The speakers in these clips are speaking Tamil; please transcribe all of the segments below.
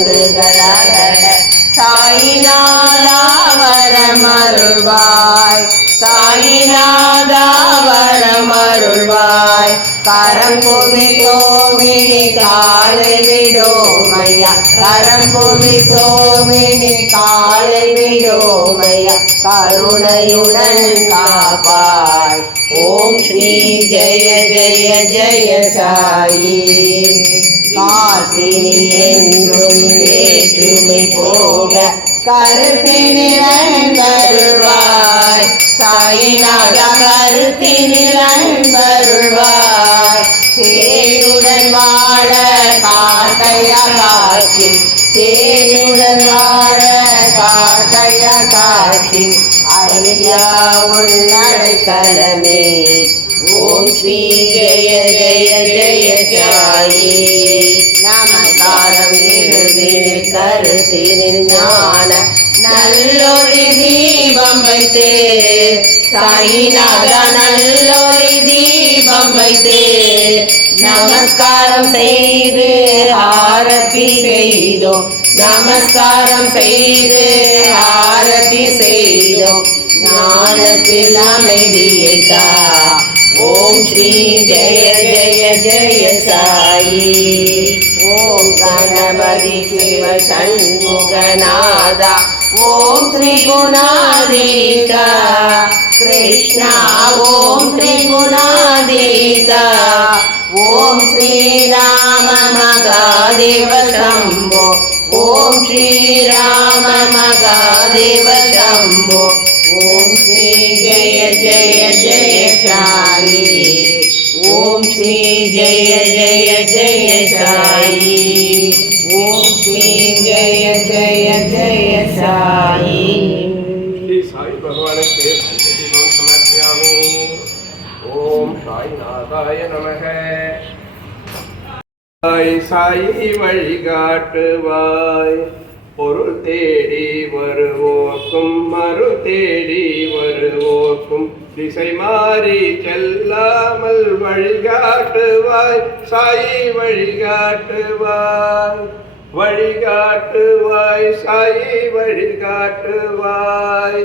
தோன்றுகளகல சாயிநாதா வரமருள்வாய் சாயிநாதா வரமருள்வாய் கரம் குவித்தோமினி காலை விடோமையா கரம் குவித்தோமினி காலை விடோமையா கருணையுடன் காப்பாய் ஓம் ஸ்ரீ ஜெய ஜெய ஜெய சாயி காசினி என்றும் வேற்றுமை போக கருத்தினிரன்பருள்வாய் சாயிநாதா கருத்தினிரன்பருள்வாய் சேயுடன் வாழ காட்டையா காட்சி சேயுடன் வாழ காட்டையா காட்சி அருளியா உள்நடைக்கலமே ஓம் ஸ்ரீ ஜெய ஜெய ஜெய சாயி நமஸ்காரம் இருதினில் கருத்தினில் ஞான நல்லொளி தீபம் வைத்தே சாயிநாதா நல்லொளி தீபம் வைத்தே நமஸ்காரம் செய்து ஆரத்தி செய்தோம் நமஸ்காரம் செய்து ஆரத்தி செய்தோம் ஞானத்தில் அமைதியை தா ஓம் ஸ்ரீ ஜெய ஜெய ஜெய சாயி ஓம் கணபதி சிவ சண்முகநாதா ஓம் திரிகுணாதீதா கிருஷ்ணா ஓம் திரிகுணாதீதா ஓம் ஸ்ரீராம மகாதேவ சம்போ ஓம் ஸ்ரீராம மகாதேவ சம்போ ஓம் ஸ்ரீ ஜெய ஜெய ஜெய சாயி ஓம் ஸ்ரீ ஜெய ஜெய ஜெய சாயி ஓம் ஸ்ரீ ஜெய ஜெய ஜெய சாயி श्री साई भगवान के दीपम समर्पयामि ओम साईनाथाय नमः சாயி வழிகாட்டுவாய் பொருள் தேடி வருவோர்க்கும் மறு தேடி வருவோர்க்கும் திசை மாறி செல்லாமல் வழிகாட்டுவாய் சாயி வழிகாட்டுவாய் வழிகாட்டுவாய் சாயி வழிகாட்டுவாய்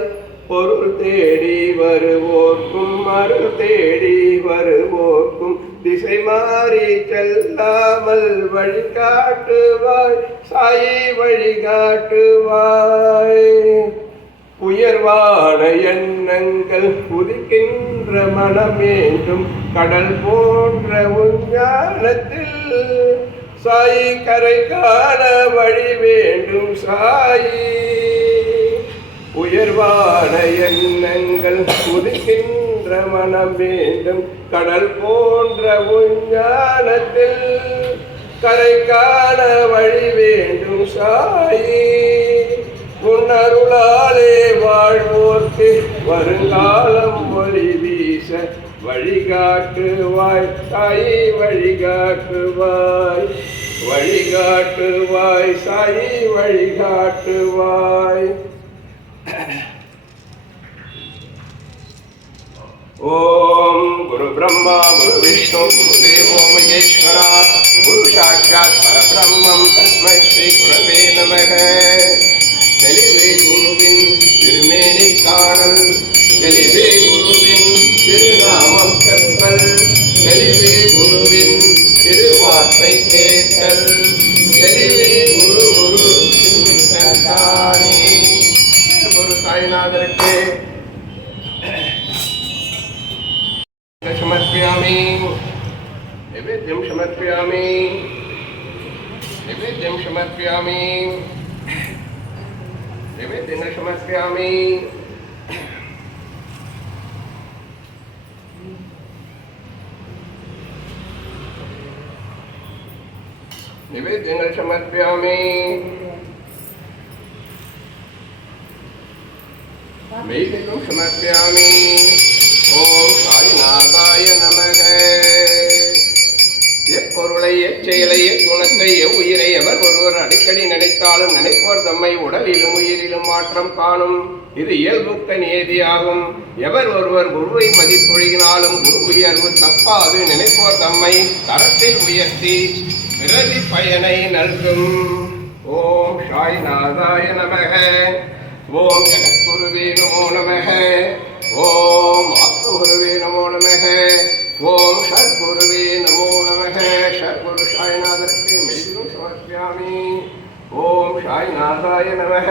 பொருள் தேடி வருவோர்க்கும் மறு தேடி வருவோர்க்கும் திசை மாறி செல்லாமல் வழிகாட்டுவாய் சாயி வழிகாட்டுவாய் உயர்வான எண்ணங்கள் உதிக்கின்ற மனம் வேண்டும் கடல் போன்ற உஞ்ஞானத்தில் சாயி கரை காண வழி வேண்டும் சாயி உயர்வான எண்ணங்கள் உதிக்கின்ற மனம் வேண்டும் கடல் போன்ற உஞ்ஞானத்தில் கரை காண வழி வேண்டும் சாயி உன்னருளாலே வாழ்வோர்க்கு வருங்காலம் ஒளி வீச வழிகாட்டுவாய் சாயி வழிகாட்டுவாய் வழிகாட்டுவாய் சாயி வழிகாட்டுவாய் ஓம் குரு பிரம்மா குரு விஷ்ணு குரு தேவோ மகேஸ்வரா குரு சாட்சாத் பரபிரம்மம் தஸ்மை ஸ்ரீ குரவே நமக தெளிவே குருவின் திருமேனி காணல் தெளிவே குருவின் திருநாமம் கற்பல் தெளிவே குருவின் திருவார்த்தை கேட்டல் தெளிவே குரு குரு சிந்தித்தானே குரு சாய்நாதருக்கு समर्पयामि नैवेद्यं समर्पयामि नैवेद्यं समर्पयामि नैवेद्यं समर्पयामि नैवेद्यं समर्पयामि नैवेद्यं समर्पयामि ஓம் சாய்நாதாய நமக எப்பொருளை எச்செயலை எக்குணத்தை எவ்வுயிரை எவர் ஒருவர் அடிக்கடி நினைத்தாலும் நினைப்போர் தம்மை உடலிலும் உயிரிலும் மாற்றம் காணும் இது இயல்புக்க நியதியாகும் எவர் ஒருவர் குருவை மதிப்பொழுகினாலும் குரு உயர்வு தப்பாது நினைப்போர் தம்மை தரத்தில் உயர்த்தி பிறவி பயனை நல்கும் ஓம் சாய்நாதாய நமக. ஓம் ஜகத்குருவே நமோ நமக. ஓம் ஆத்மகுருவே நமோ நமக. ஓம் ஷட்குருவே நமோ நமக. ஷட்குரு சாய்நாதருக்கு மெய்யும் சமர்ப்பியாமி. ஓம் சாய்நாதாய நமக.